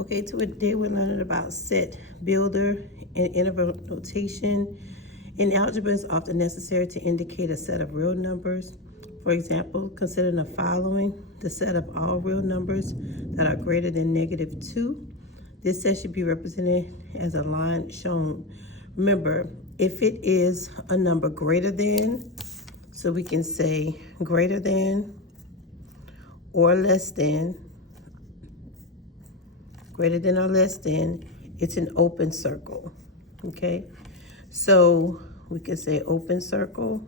Okay, today we're learning about set builder and interval notation. In algebra, it's often necessary to indicate a set of real numbers. For example, consider the following: the set of all real numbers that are greater than -2. This set should be represented as a line shown. Remember, if it is a number greater than, so we can say greater than or less than, greater than or less than, it's an open circle, okay? So we can say open circle.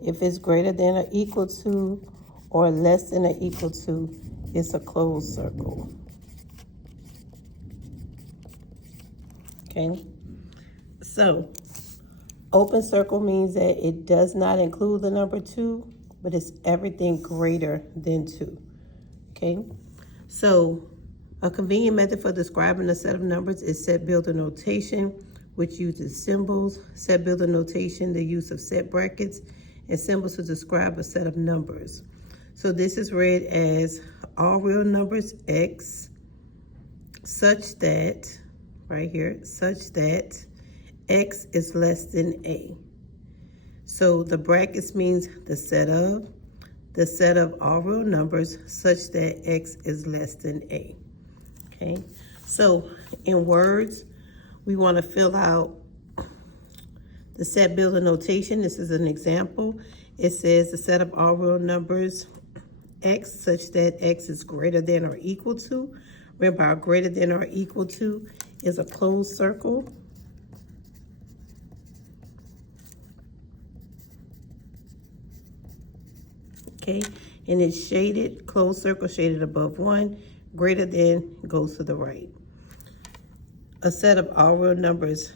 If it's greater than or equal to or less than or equal to, it's a closed circle, okay? So open circle means that it does not include the number 2, but it's everything greater than 2, okay? So a convenient method for describing a set of numbers is set builder notation, which uses symbols. Set builder notation, the use of set brackets and symbols to describe a set of numbers. So this is read as all real numbers x such that, right here, such that x is less than a. So the brackets means the set of all real numbers such that x is less than a. Okay, so in words, we want to fill out the set builder notation. This is an example. It says the set of all real numbers x such that x is greater than or equal to. Remember, our greater than or equal to is a closed circle. Okay, and it's shaded, closed circle shaded above 1, greater than goes to the right. A set of all real numbers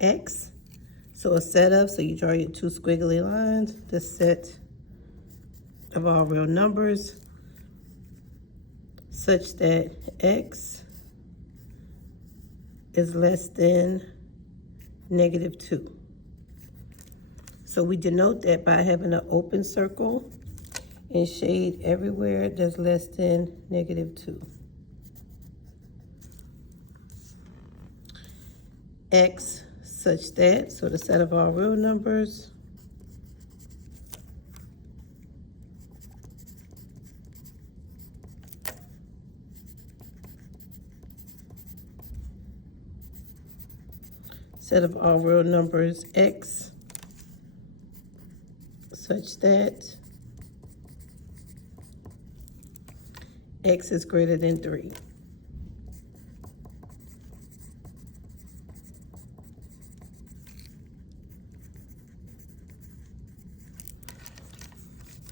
x, so a set of, so you draw your 2 squiggly lines, the set of all real numbers such that x is less than -2. So we denote that by having an open circle and shade everywhere that's less than -2. X such that, so the set of all real numbers set of all real numbers x such that x is greater than 3.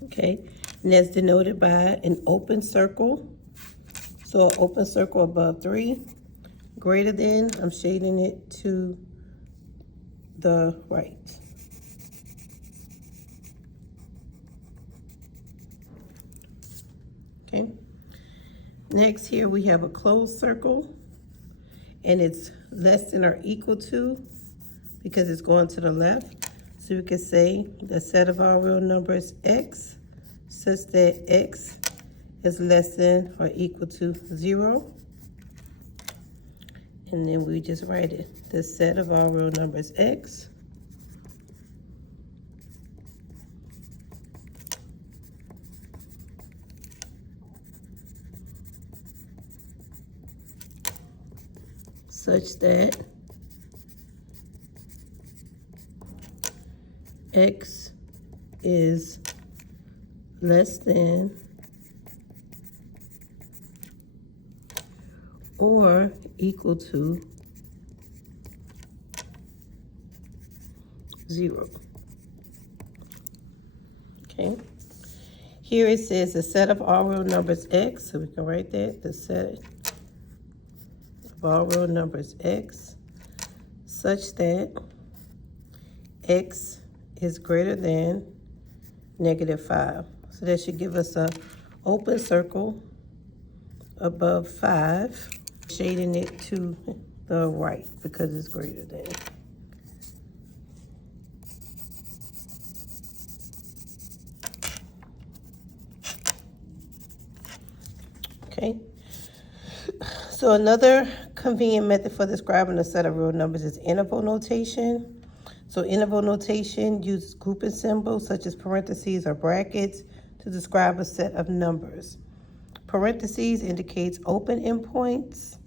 Okay, and that's denoted by an open circle. So an open circle above 3, greater than, I'm shading it to the right. Okay, next here we have a closed circle, and it's less than or equal to because it's going to the left. So we can say the set of all real numbers x such that x is less than or equal to 0. And then we just write it, the set of all real numbers x such that x is less than or equal to 0. Okay. Here it says the set of all real numbers x, so we can write that, the set of all real numbers x such that x is greater than -5. So that should give us a open circle above 5, shading it to the right because it's greater than. Okay. So another convenient method for describing a set of real numbers is interval notation. So interval notation uses grouping symbols such as parentheses or brackets to describe a set of numbers. Parentheses indicates open endpoints,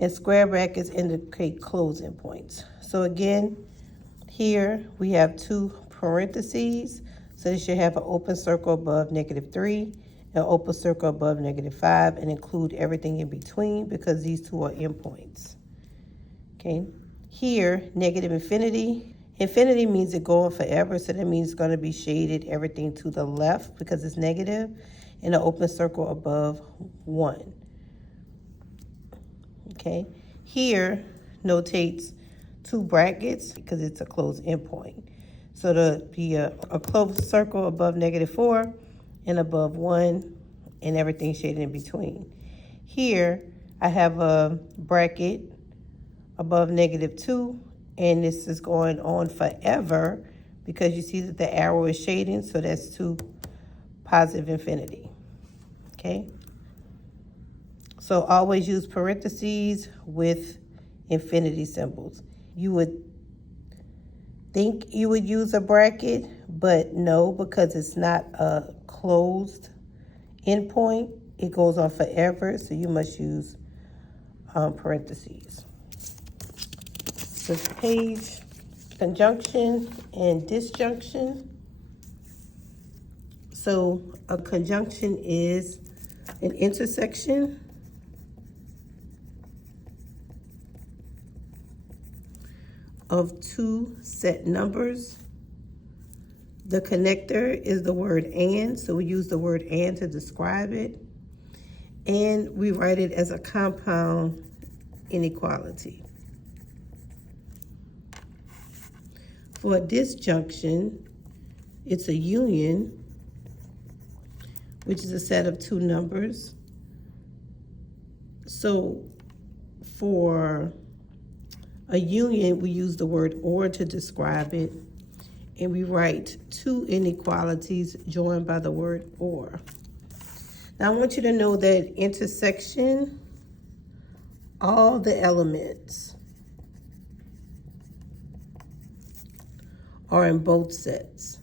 and square brackets indicate closed endpoints. So again, here we have two parentheses, so you should have an open circle above -3, an open circle above -5, and include everything in between because these two are endpoints. Okay, here negative infinity. Infinity means it going forever, so that means it's going to be shaded everything to the left because it's negative, and an open circle above 1. Okay, here notates two brackets because it's a closed endpoint. So to be a closed circle above -4 and above 1 and everything shaded in between. Here I have a bracket above -2, and this is going on forever because you see that the arrow is shading, so that's to positive infinity. Okay, so always use parentheses with infinity symbols. You would think you would use a bracket, but no, because it's not a closed endpoint. It goes on forever, so you must use parentheses. This page, conjunction and disjunction. So a conjunction is an intersection of two set numbers. The connector is the word and, so we use the word and to describe it. And we write it as a compound inequality. For a disjunction, it's a union, which is a set of two numbers. So for a union, we use the word or to describe it, and we write two inequalities joined by the word or. Now I want you to know that intersection, all the elements are in both sets.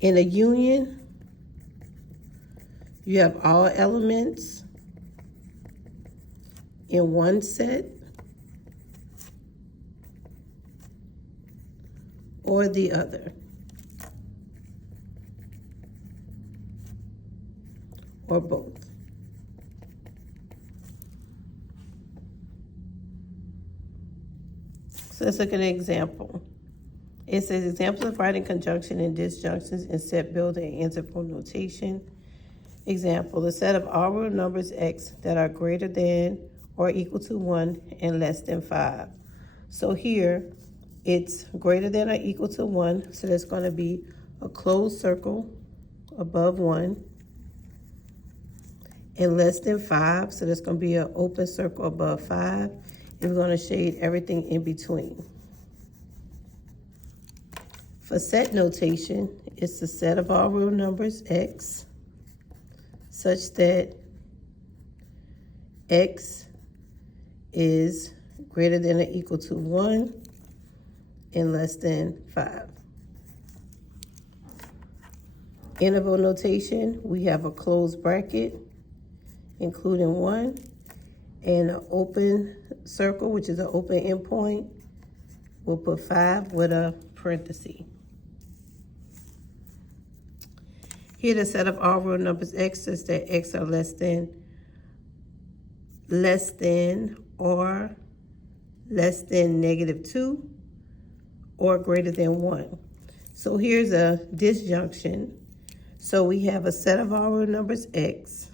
In a union, you have all elements in one set or the other, or both. So let's look at an example. It says examples of writing conjunction and disjunctions in set builder and interval notation. Example, the set of all real numbers x that are greater than or equal to 1 and less than 5. So here it's greater than or equal to 1, so that's going to be a closed circle above 1, and less than 5, so that's going to be an open circle above 5. And we're going to shade everything in between. For set notation, it's the set of all real numbers x such that x is greater than or equal to 1 and less than 5. Interval notation, we have a closed bracket, including 1, and an open circle, which is an open endpoint. We'll put 5 with a parenthesis. Here, the set of all real numbers x says that x are less than or less than -2 or greater than 1. So here's a disjunction. So we have a set of all real numbers x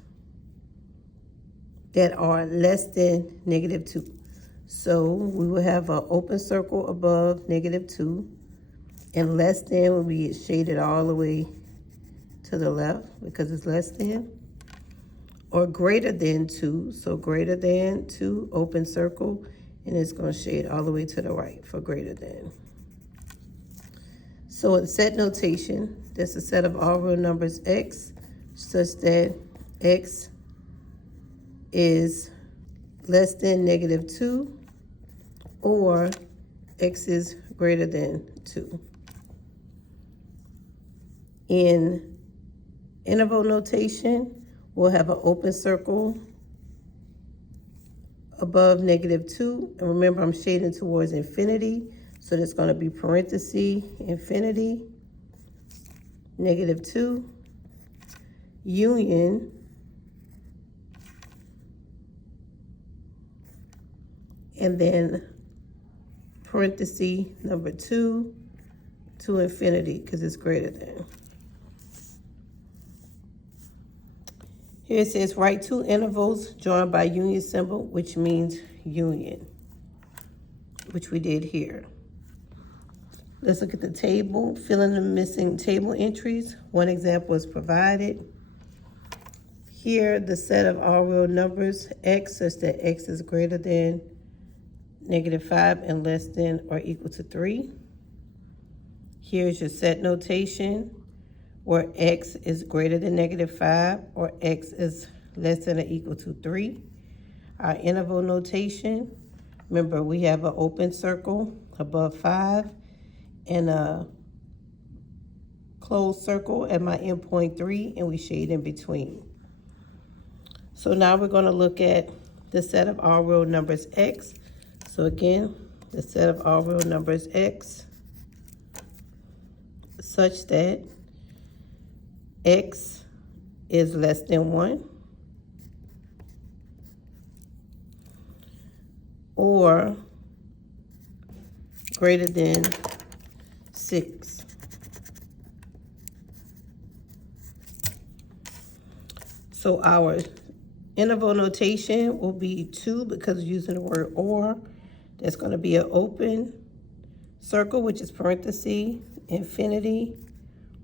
that are less than -2. So we will have an open circle above -2, and less than will be shaded all the way to the left because it's less than, or greater than 2, so greater than 2, open circle, and it's going to shade all the way to the right for greater than. So in set notation, That's a set of all real numbers x such that x is less than -2 or x is greater than 2. In interval notation, we'll have an open circle above -2. And remember, I'm shading towards infinity. So there's going to be parenthesis, infinity, -2, union, and then parenthesis number 2 to infinity because it's greater than. Here it says write two intervals joined by union symbol, which means union, which we did here. Let's look at the table, fill in the missing table entries. One example is provided. Here, the set of all real numbers, x, such that x is greater than -5 and less than or equal to 3. Here's your set notation, where x is greater than -5 or x is less than or equal to 3. Our interval notation, remember we have an open circle above 5 and a closed circle at my endpoint 3, and we shade in between. So now we're going to look at the set of all real numbers x. So again, the set of all real numbers x such that x is less than 1 or greater than 6. So our interval notation will be 2 because we're using the word or. That's going to be an open circle, which is parenthesis, infinity,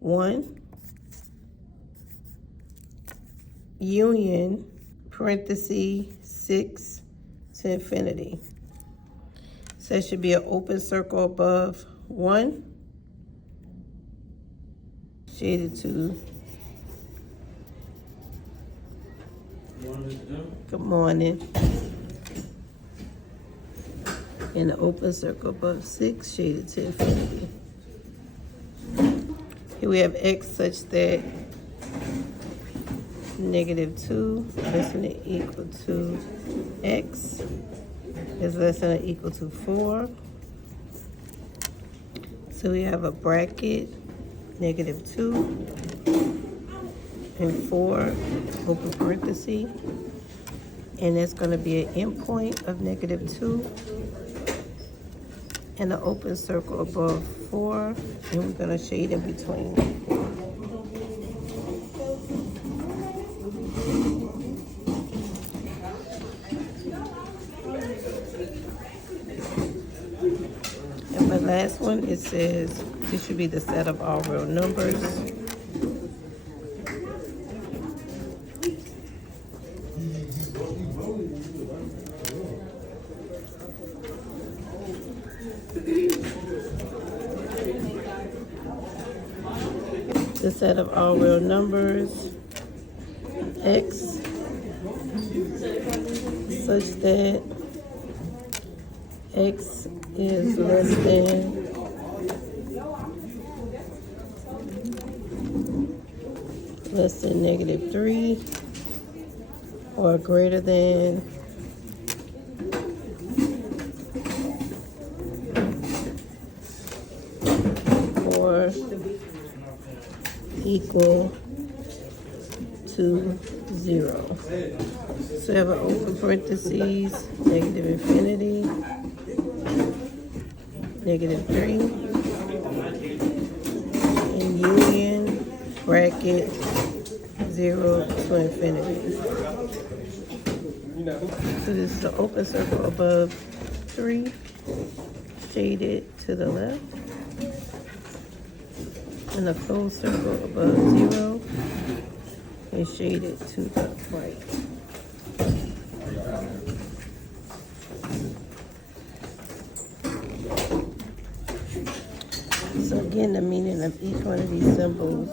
1, union, parenthesis, 6 to infinity. So it should be an open circle above 1, shaded to. Good morning. And an open circle above 6, shaded to infinity. Here we have x such that -2 less than or equal to x is less than or equal to 4. So we have a bracket, -2 and 4, open parenthesis. And that's going to be an endpoint of -2 and an open circle above 4, and we're going to shade in between. And my last one, it says this should be the set of all real numbers. The set of all real numbers, x, such that x is less than -3 or greater than or equal to 0. So we have an open parentheses, -infinity, -3, and union, bracket, 0 to infinity. So this is the open circle above 3, shaded to the left, and a closed circle above 0 and shaded to the right. So again the meaning of each one of these symbols.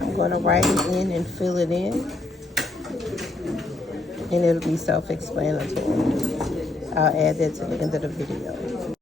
I'm going to write it in and fill it in, and it'll be self-explanatory. I'll add that to the end of the video.